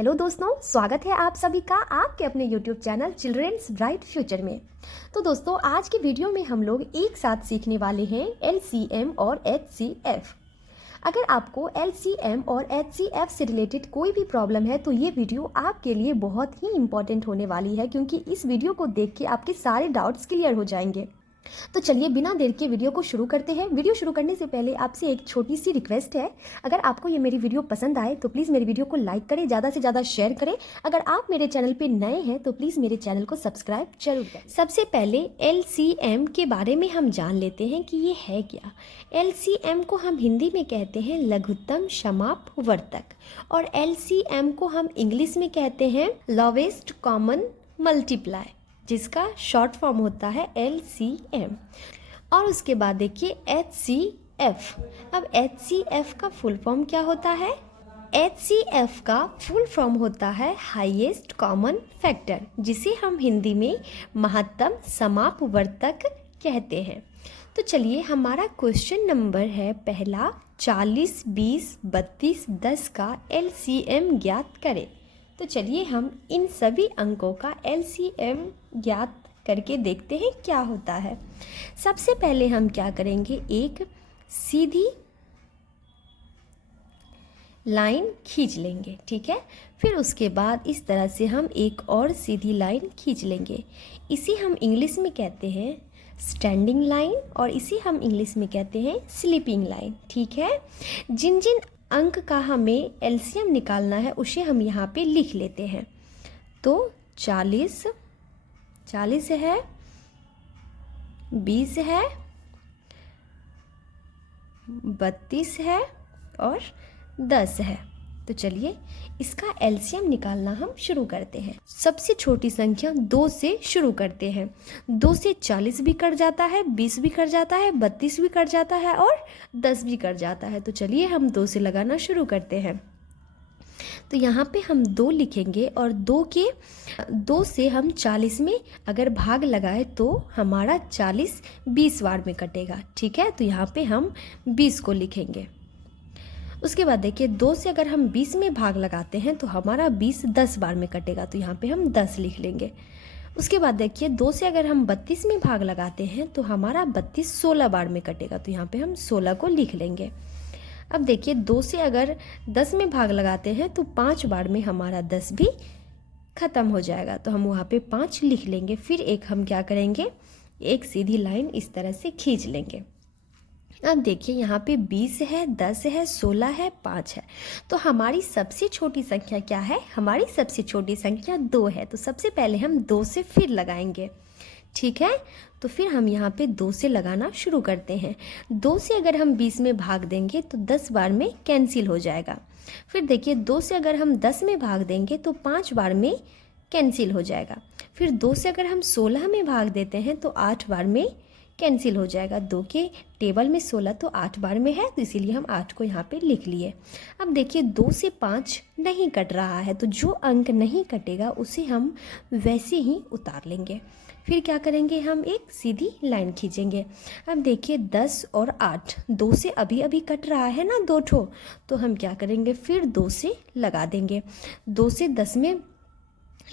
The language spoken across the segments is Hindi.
हेलो दोस्तों, स्वागत है आप सभी का आपके अपने YouTube channel children's bright future में। तो दोस्तों, आज की वीडियो में हम लोग एक साथ सीखने वाले हैं LCM और HCF। अगर आपको LCM और HCF से रिलेटेड कोई भी प्रॉब्लम है तो ये वीडियो आपके लिए बहुत ही इम्पॉर्टेंट होने वाली है, क्योंकि इस वीडियो को देख के आपके सारे डाउट्स क्लियर हो जाएंगे। तो चलिए बिना देर के वीडियो को शुरू करते हैं। वीडियो शुरू करने से पहले आपसे एक छोटी सी रिक्वेस्ट है, अगर आपको ये मेरी वीडियो पसंद आए तो प्लीज़ मेरी वीडियो को लाइक करें, ज़्यादा से ज़्यादा शेयर करें। अगर आप मेरे चैनल पे नए हैं तो प्लीज़ मेरे चैनल को सब्सक्राइब जरूर करें। सबसे पहले LCM के बारे में हम जान लेते हैं कि ये है क्या। LCM को हम हिंदी में कहते हैं लघुत्तम समापवर्तक, और LCM को हम इंग्लिश में कहते हैं लोवेस्ट कॉमन मल्टीप्लाई, जिसका शॉर्ट फॉर्म होता है LCM। और उसके बाद देखिए HCF। अब HCF का फुल फॉर्म क्या होता है? HCF का फुल फॉर्म होता है हाईएस्ट कॉमन फैक्टर, जिसे हम हिंदी में महत्तम समापवर्तक कहते हैं। तो चलिए, हमारा क्वेश्चन नंबर है पहला, 40, 20, 32, 10 का LCM ज्ञात करें। तो चलिए हम इन सभी अंकों का LCM ज्ञात करके देखते हैं क्या होता है। सबसे पहले हम क्या करेंगे, एक सीधी लाइन खींच लेंगे, ठीक है। फिर उसके बाद इस तरह से हम एक और सीधी लाइन खींच लेंगे। इसे हम इंग्लिश में कहते हैं स्टैंडिंग लाइन, और इसे हम इंग्लिश में कहते हैं स्लीपिंग लाइन, ठीक है। जिन जिन अंक का हमें LCM निकालना है उसे हम यहाँ पे लिख लेते हैं। तो 40 है, 20 है, 32 है और 10 है। तो चलिए इसका LCM निकालना हम शुरू करते हैं। सबसे छोटी संख्या 2 से शुरू करते हैं। 2 से 40 भी कट जाता है, 20 भी कट जाता है, 32 भी कट जाता है और 10 भी कट जाता है। तो चलिए हम 2 से लगाना शुरू करते हैं। तो यहाँ पे हम 2 लिखेंगे, और 2 से हम 40 में अगर भाग लगाए तो हमारा 40 20 बार में कटेगा, ठीक है। तो यहाँ पे हम 20 को लिखेंगे। उसके बाद देखिए 2 से अगर हम 20 में भाग लगाते हैं तो हमारा 20 10 बार में कटेगा, तो यहाँ पे हम 10 लिख लेंगे। उसके बाद देखिए 2 से अगर हम 32 में भाग लगाते हैं तो हमारा 32 16 बार में कटेगा, तो यहाँ पे हम 16 को लिख लेंगे। अब देखिए 2 से अगर 10 में भाग लगाते हैं तो 5 बार में हमारा 10 भी ख़त्म हो जाएगा, तो हम वहाँ पे 5 लिख लेंगे। फिर एक हम क्या करेंगे, एक सीधी लाइन इस तरह से खींच लेंगे। अब देखिए यहाँ पे 20 है, 10 है, 16 है, 5 है। तो हमारी सबसे छोटी संख्या क्या है? हमारी सबसे छोटी संख्या 2 है। तो सबसे पहले हम 2 से फिर लगाएंगे, ठीक है। तो फिर हम यहाँ पे 2 से लगाना शुरू करते हैं। 2 से अगर हम 20 में भाग देंगे तो 10 बार में कैंसिल हो जाएगा। फिर देखिए 2 से अगर हम 10 में भाग देंगे तो 5 बार में कैंसिल हो जाएगा। फिर 2 से अगर हम 16 में भाग देते हैं तो 8 बार में कैंसिल हो जाएगा। 2 के टेबल में 16 तो 8 बार में है, तो इसीलिए हम 8 को यहाँ पे लिख लिए। अब देखिए 2 से 5 नहीं कट रहा है, तो जो अंक नहीं कटेगा उसे हम वैसे ही उतार लेंगे। फिर क्या करेंगे, हम एक सीधी लाइन खींचेंगे। अब देखिए 10 और 8 2 से अभी अभी कट रहा है ना 2 ठो, तो हम क्या करेंगे, फिर 2 से लगा देंगे। 2 से 10 में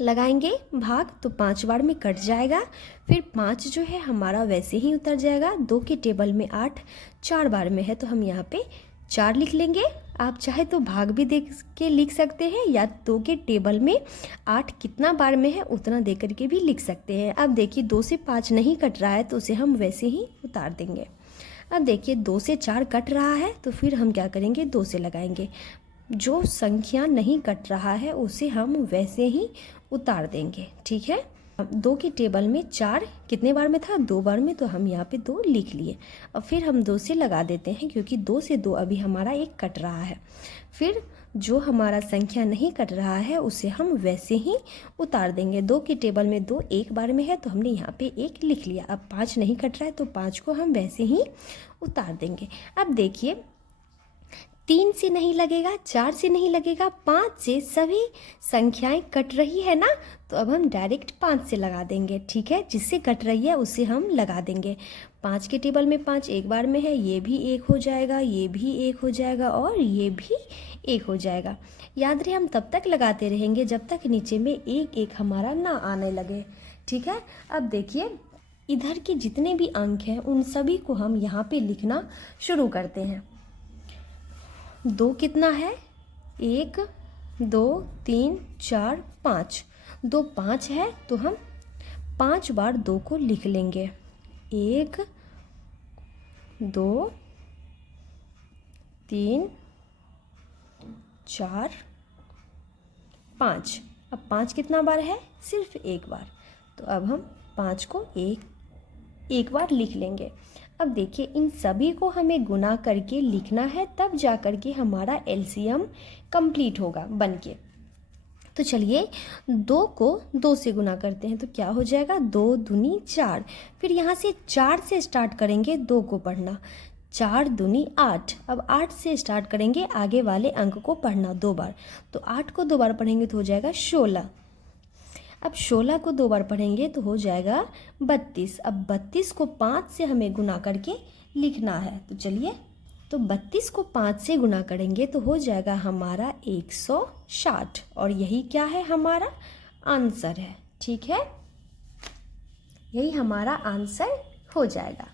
लगाएंगे भाग तो 5 बार में कट जाएगा। फिर 5 जो है हमारा वैसे ही उतर जाएगा। 2 के टेबल में 8 4 बार में है, तो हम यहाँ पे 4 लिख लेंगे। आप चाहे तो भाग भी दे के लिख सकते हैं, या 2 के टेबल में 8 कितना बार में है उतना दे करके भी लिख सकते हैं। अब देखिए 2 से 5 नहीं कट रहा है, तो उसे हम वैसे ही उतार देंगे। अब देखिए 2 से 4 कट रहा है, तो फिर हम क्या करेंगे, 2 से लगाएंगे। जो संख्या नहीं कट रहा है उसे हम वैसे ही उतार देंगे, ठीक है। 2 के टेबल में 4 कितने बार में था, 2 बार में, तो हम यहाँ पे 2 लिख लिए। और फिर हम 2 से लगा देते हैं, क्योंकि 2 से 2 अभी हमारा 1 कट रहा है। फिर जो हमारा संख्या नहीं कट रहा है उसे हम वैसे ही उतार देंगे। 2 के टेबल में 2 1 बार में है, तो हमने यहाँ पे 1 लिख लिया। अब 5 नहीं कट रहा है, तो 5 को हम वैसे ही उतार देंगे। अब देखिए 3 से नहीं लगेगा, 4 से नहीं लगेगा, 5 से सभी संख्याएं कट रही है ना, तो अब हम डायरेक्ट 5 से लगा देंगे, ठीक है। जिससे कट रही है उसे हम लगा देंगे। 5 के टेबल में 5 एक बार में है, ये भी 1 हो जाएगा, ये भी 1 हो जाएगा और ये भी 1 हो जाएगा। याद रहे हम तब तक लगाते रहेंगे जब तक नीचे में 1 1 हमारा ना आने लगे। ठीक है, अब देखिए इधर के जितने भी अंक हैं उन सभी को हम यहाँ पे लिखना शुरू करते हैं। 2 कितना है? 1 2 3 4 5। 2 5 है तो हम 5 बार 2 को लिख लेंगे। 1 2 3 4 5। अब 5 कितना बार है? सिर्फ 1 बार। तो अब हम 5 को एक बार लिख लेंगे। अब देखिए इन सभी को हमें गुना करके लिखना है, तब जा कर के हमारा एलसीएम कंप्लीट होगा बनके। तो चलिए 2 को 2 से गुना करते हैं तो क्या हो जाएगा? 2 दूनी 4। फिर यहाँ से 4 से स्टार्ट करेंगे 2 को पढ़ना। 4 दूनी 8। अब 8 से स्टार्ट करेंगे आगे वाले अंक को पढ़ना 2 बार। तो 8 को 2 बार पढ़ेंगे तो हो जाएगा 16। अब 16 को 2 बार पढ़ेंगे तो हो जाएगा 32। अब 32 को 5 से हमें गुना करके लिखना है। तो चलिए, तो 32 को 5 से गुना करेंगे तो हो जाएगा हमारा 160। और यही क्या है? हमारा आंसर है। ठीक है, यही हमारा आंसर हो जाएगा।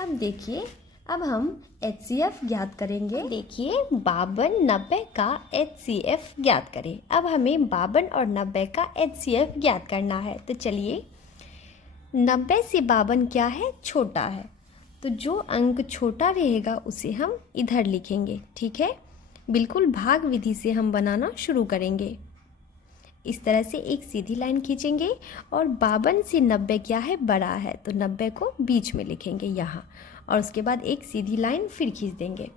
अब देखिए, अब हम HCF ज्ञात करेंगे। देखिए 52 90 का HCF ज्ञात करें। अब हमें 52 और 90 का HCF ज्ञात करना है। तो चलिए 90 से 52 क्या है? छोटा है। तो जो अंक छोटा रहेगा उसे हम इधर लिखेंगे। ठीक है, बिल्कुल भाग विधि से हम बनाना शुरू करेंगे। इस तरह से एक सीधी लाइन खींचेंगे और 52 से 90 क्या है? बड़ा है, तो 90 को बीच में लिखेंगे यहाँ, और उसके बाद एक सीधी लाइन फिर खींच देंगे।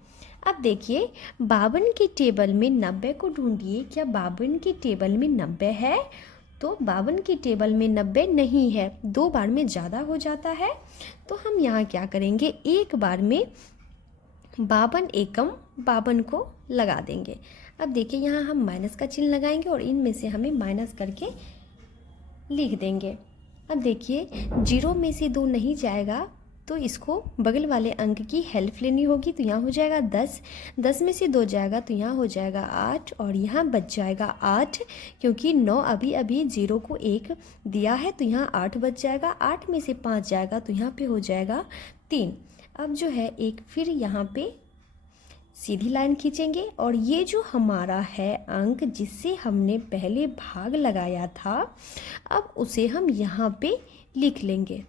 अब देखिए 52 के टेबल में 90 को ढूंढिए। क्या 52 के टेबल में 90 है? तो 52 के टेबल में 90 नहीं है, 2 बार में ज़्यादा हो जाता है। तो हम यहाँ क्या करेंगे? एक बार में 52 एकम 52 को लगा देंगे। अब देखिए यहाँ हम माइनस का चिन्ह लगाएंगे और इनमें से हमें माइनस करके लिख देंगे। अब देखिए 0 में से 2 नहीं जाएगा तो इसको बगल वाले अंक की हेल्प लेनी होगी। तो यहाँ हो जाएगा 10। 10 में से 2 जाएगा तो यहाँ हो जाएगा 8, और यहाँ बच जाएगा 8, क्योंकि 9 अभी अभी 0 को 1 दिया है तो यहाँ 8 बच जाएगा। 8 में से 5 जाएगा तो यहाँ पे हो जाएगा 3। अब जो है एक फिर यहाँ पे सीधी लाइन खींचेंगे और ये जो हमारा है अंक जिससे हमने पहले भाग लगाया था, अब उसे हम यहाँ पे लिख लेंगे।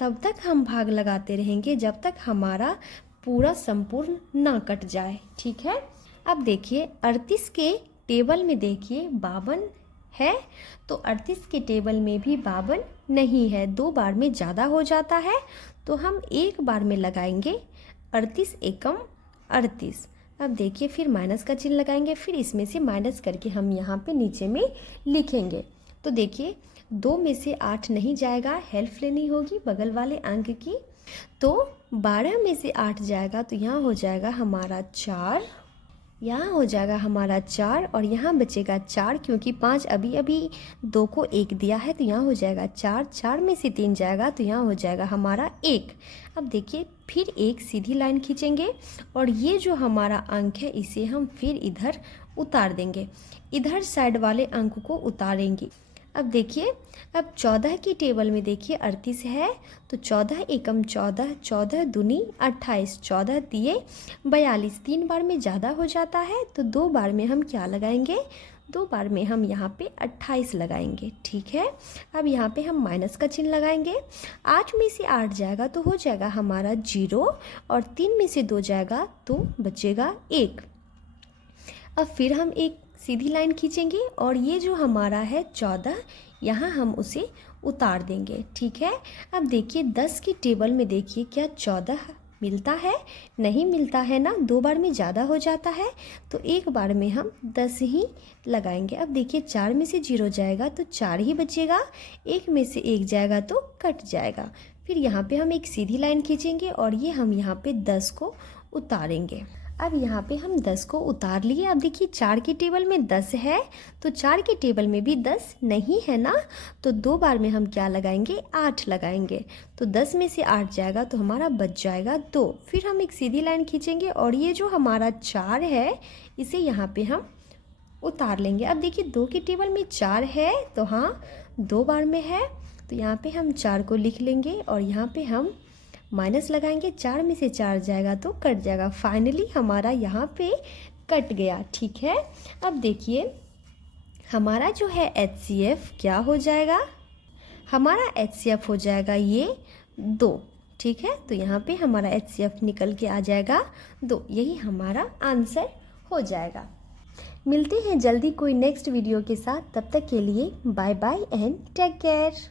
तब तक हम भाग लगाते रहेंगे जब तक हमारा पूरा संपूर्ण ना कट जाए। ठीक है, अब देखिए 38 के टेबल में देखिए 52 है, तो 38 के टेबल में भी 52 नहीं है, 2 बार में ज़्यादा हो जाता है। तो हम एक बार में लगाएंगे 38 एकम 38। अब देखिए फिर माइनस का चिन्ह लगाएंगे, फिर इसमें से माइनस करके हम यहाँ पे नीचे में लिखेंगे। तो देखिए 2 में से 8 नहीं जाएगा, हेल्प लेनी होगी बगल वाले अंक की। तो 12 में से 8 जाएगा तो यहाँ हो जाएगा हमारा 4, यहाँ हो जाएगा हमारा 4, और यहाँ बचेगा 4, क्योंकि 5 अभी अभी 2 को 1 दिया है तो यहाँ हो जाएगा 4। 4 में से 3 जाएगा तो यहाँ हो जाएगा हमारा 1। अब देखिए फिर एक सीधी लाइन खींचेंगे और ये जो हमारा अंक है इसे हम फिर इधर उतार देंगे, इधर साइड वाले अंक को उतारेंगे। अब देखिए अब 14 की टेबल में देखिए 38 है, तो 14 एकम 14, 14 दूनी 28, 14 दिए 42, 3 बार में ज़्यादा हो जाता है तो 2 बार में हम क्या लगाएंगे? 2 बार में हम यहाँ पे 28 लगाएंगे। ठीक है, अब यहाँ पे हम माइनस का चिन्ह लगाएंगे। 8 में से 8 जाएगा तो हो जाएगा हमारा 0, और 3 में से 2 जाएगा तो बचेगा 1। अब फिर हम एक सीधी लाइन खींचेंगे और ये जो हमारा है 14, यहाँ हम उसे उतार देंगे। ठीक है, अब देखिए 10 की टेबल में देखिए क्या 14 मिलता है? नहीं मिलता है ना, 2 बार में ज़्यादा हो जाता है, तो एक बार में हम 10 ही लगाएंगे। अब देखिए 4 में से 0 जाएगा तो 4 ही बचेगा, 1 में से 1 जाएगा तो कट जाएगा। फिर यहाँ पे हम एक सीधी लाइन खींचेंगे और ये हम यहाँ पे 10 को उतारेंगे। अब यहाँ पे हम 10 को उतार लिए। अब देखिए 4 की टेबल में 10 है तो 4 की टेबल में भी 10 नहीं है ना, तो 2 बार में हम क्या लगाएंगे, 8 लगाएंगे। तो 10 में से 8 जाएगा तो हमारा बच जाएगा 2। फिर हम एक सीधी लाइन खींचेंगे और ये जो हमारा 4 है इसे यहाँ पे हम उतार लेंगे। अब देखिए 2 की टेबल में 4 है तो हाँ 2 बार में है, तो यहाँ पे हम 4 को लिख लेंगे और यहाँ पे हम माइनस लगाएंगे। 4 में से 4 जाएगा तो कट जाएगा। फाइनली हमारा यहाँ पे कट गया। ठीक है, अब देखिए हमारा जो है HCF क्या हो जाएगा, हमारा HCF हो जाएगा ये 2। ठीक है, तो यहाँ पे हमारा HCF निकल के आ जाएगा 2। यही हमारा आंसर हो जाएगा। मिलते हैं जल्दी कोई नेक्स्ट वीडियो के साथ, तब तक के लिए bye bye and take care.